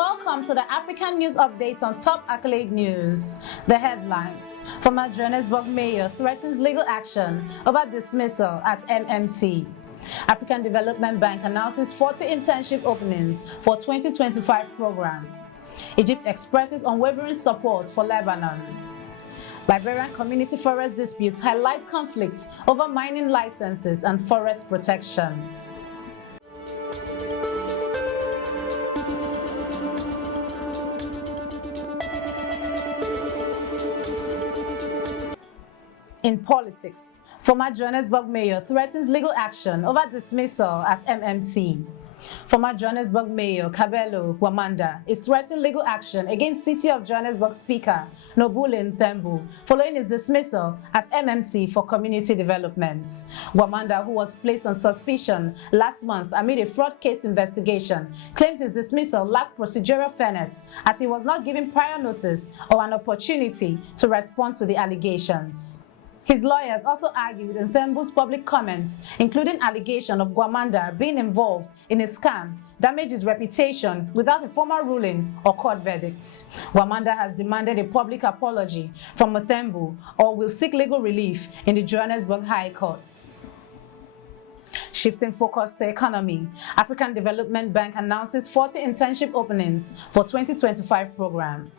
Welcome to the African News Update on Top Accolade News. The headlines: former Johannesburg Mayor threatens legal action over dismissal as MMC. African Development Bank announces 40 internship openings for 2025 program. Egypt expresses unwavering support for Lebanon. Liberian community forest disputes highlight conflict over mining licenses and forest protection. In politics, former Johannesburg Mayor threatens legal action over dismissal as MMC. Former Johannesburg Mayor Kabelo Gwamanda is threatening legal action against City of Johannesburg Speaker Nobuhle Mthembu following his dismissal as MMC for community development. Gwamanda, who was placed on suspicion last month amid a fraud case investigation, claims his dismissal lacked procedural fairness as he was not given prior notice or an opportunity to respond to the allegations. His lawyers also argued in Mthembu's public comments, including allegation of Gwamanda being involved in a scam, damaged his reputation without a formal ruling or court verdict. Gwamanda has demanded a public apology from Mthembu or will seek legal relief in the Johannesburg High Court. Shifting focus to economy, African Development Bank announces 40 internship openings for 2025 program.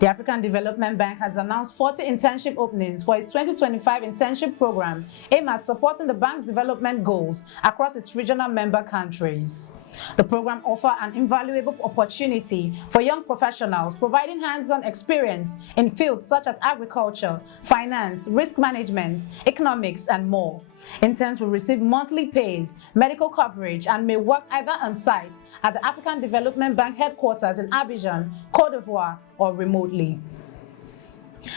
The African Development Bank has announced 40 internship openings for its 2025 internship program aimed at supporting the bank's development goals across its regional member countries. The program offers an invaluable opportunity for young professionals, providing hands-on experience in fields such as agriculture, finance, risk management, economics, and more. Interns will receive monthly pays, medical coverage, and may work either on site at the African Development Bank headquarters in Abidjan, Côte d'Ivoire, or remotely.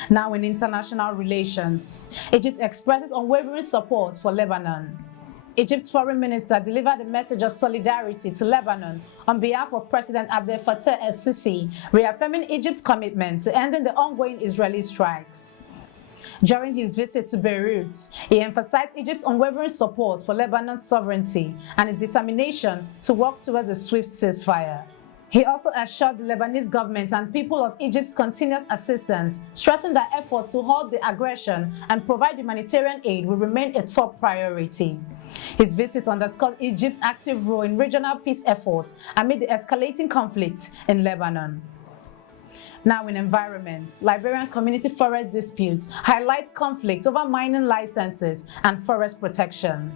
Now in international relations, Egypt expresses unwavering support for Lebanon. Egypt's foreign minister delivered a message of solidarity to Lebanon on behalf of President Abdel Fattah el-Sisi, reaffirming Egypt's commitment to ending the ongoing Israeli strikes. During his visit to Beirut, he emphasized Egypt's unwavering support for Lebanon's sovereignty and its determination to work towards a swift ceasefire. He also assured the Lebanese government and people of Egypt's continuous assistance, stressing that efforts to halt the aggression and provide humanitarian aid will remain a top priority. His visit underscored Egypt's active role in regional peace efforts amid the escalating conflict in Lebanon. Now in environment, Liberian community forest disputes highlight conflict over mining licenses and forest protection.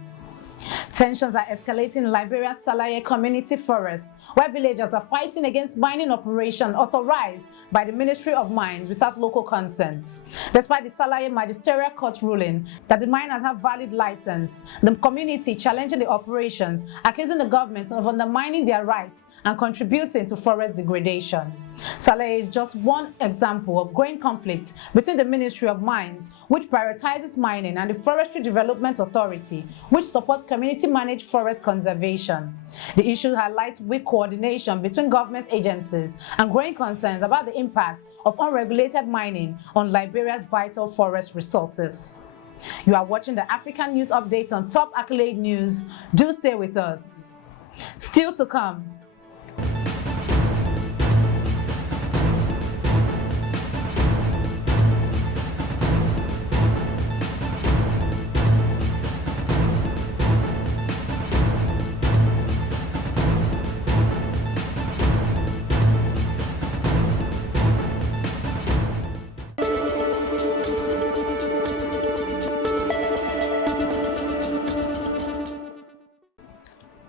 Tensions are escalating in Liberia's Salaye community forest, where villagers are fighting against mining operation authorized by the Ministry of Mines without local consent. Despite the Salaye Magisterial Court ruling that the miners have valid license, the community challenging the operations, accusing the government of undermining their rights and contributing to forest degradation. Salaye is just one example of growing conflict between the Ministry of Mines, which prioritizes mining, and the Forestry Development Authority, which supports community-managed forest conservation. The issue highlights weak coordination between government agencies and growing concerns about the impact of unregulated mining on Liberia's vital forest resources. You are watching the African News Update on Top Accolade News. Do stay with us. Still to come.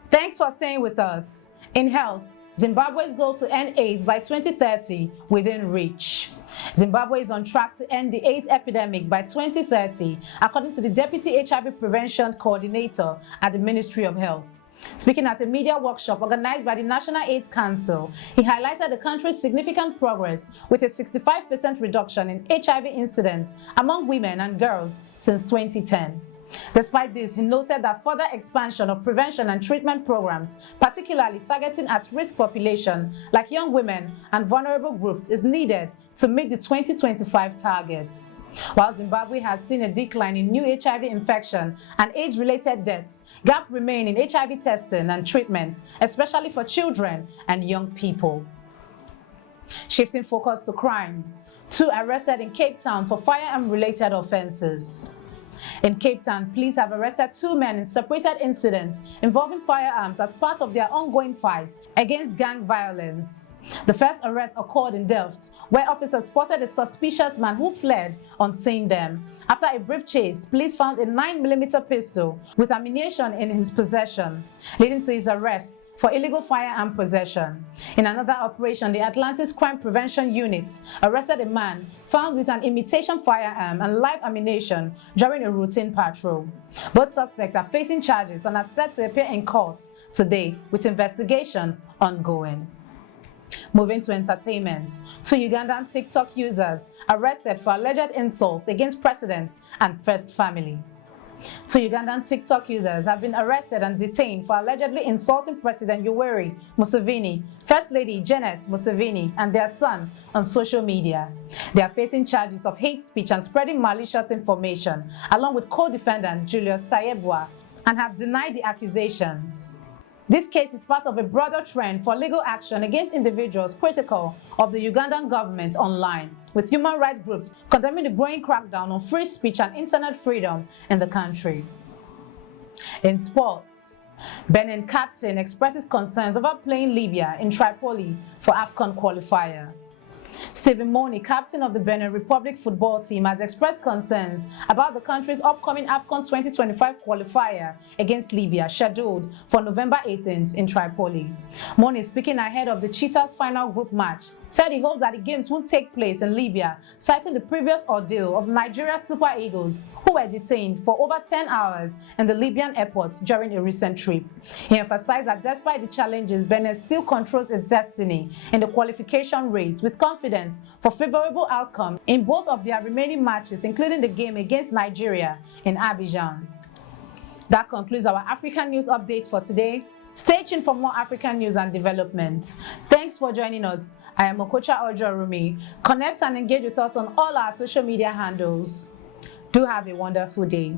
Thanks for staying with us. In health, Zimbabwe's goal to end AIDS by 2030 within reach. Zimbabwe is on track to end the AIDS epidemic by 2030, according to the Deputy HIV Prevention Coordinator at the Ministry of Health. Speaking at a media workshop organized by the National AIDS Council, he highlighted the country's significant progress with a 65% reduction in HIV incidence among women and girls since 2010. Despite this, he noted that further expansion of prevention and treatment programs, particularly targeting at-risk population like young women and vulnerable groups, is needed to meet the 2025 targets. While Zimbabwe has seen a decline in new HIV infection and AIDS-related deaths, gaps remain in HIV testing and treatment, especially for children and young people. Shifting focus to crime. 2 arrested in Cape Town for firearm-related offenses. In Cape Town, police have arrested 2 men in separated incidents involving firearms as part of their ongoing fight against gang violence. The first arrest occurred in Delft, where officers spotted a suspicious man who fled on seeing them. After a brief chase, police found a 9mm pistol with ammunition in his possession, leading to his arrest for illegal firearm possession. In another operation, the Atlantis Crime Prevention Unit arrested a man found with an imitation firearm and live ammunition during a routine patrol. Both suspects are facing charges and are set to appear in court today, with investigation ongoing. Moving to entertainment, 2 Ugandan TikTok users arrested for alleged insults against president and first family. 2 Ugandan TikTok users have been arrested and detained for allegedly insulting President Yoweri Museveni, First Lady Janet Museveni, and their son on social media. They are facing charges of hate speech and spreading malicious information, along with co-defendant Julius Tayebwa, and have denied the accusations. This case is part of a broader trend for legal action against individuals critical of the Ugandan government online, with human rights groups condemning the growing crackdown on free speech and internet freedom in the country. In sports, Benin captain expresses concerns about playing Libya in Tripoli for AFCON qualifier. Stephen Moni, captain of the Benin Republic football team, has expressed concerns about the country's upcoming AFCON 2025 qualifier against Libya, scheduled for November 18th in Tripoli. Moni, speaking ahead of the Cheetahs' final group match, said he hopes that the games won't take place in Libya, citing the previous ordeal of Nigeria's Super Eagles, who were detained for over 10 hours in the Libyan airport during a recent trip. He emphasized that despite the challenges, Benin still controls its destiny in the qualification race, with confidence for favorable outcome in both of their remaining matches, including the game against Nigeria in Abidjan. That concludes our African news update for today. Stay tuned for more African news and developments. Thanks for joining us. I am Okocha Ojorumi. Connect and engage with us on all our social media handles. Do have a wonderful day.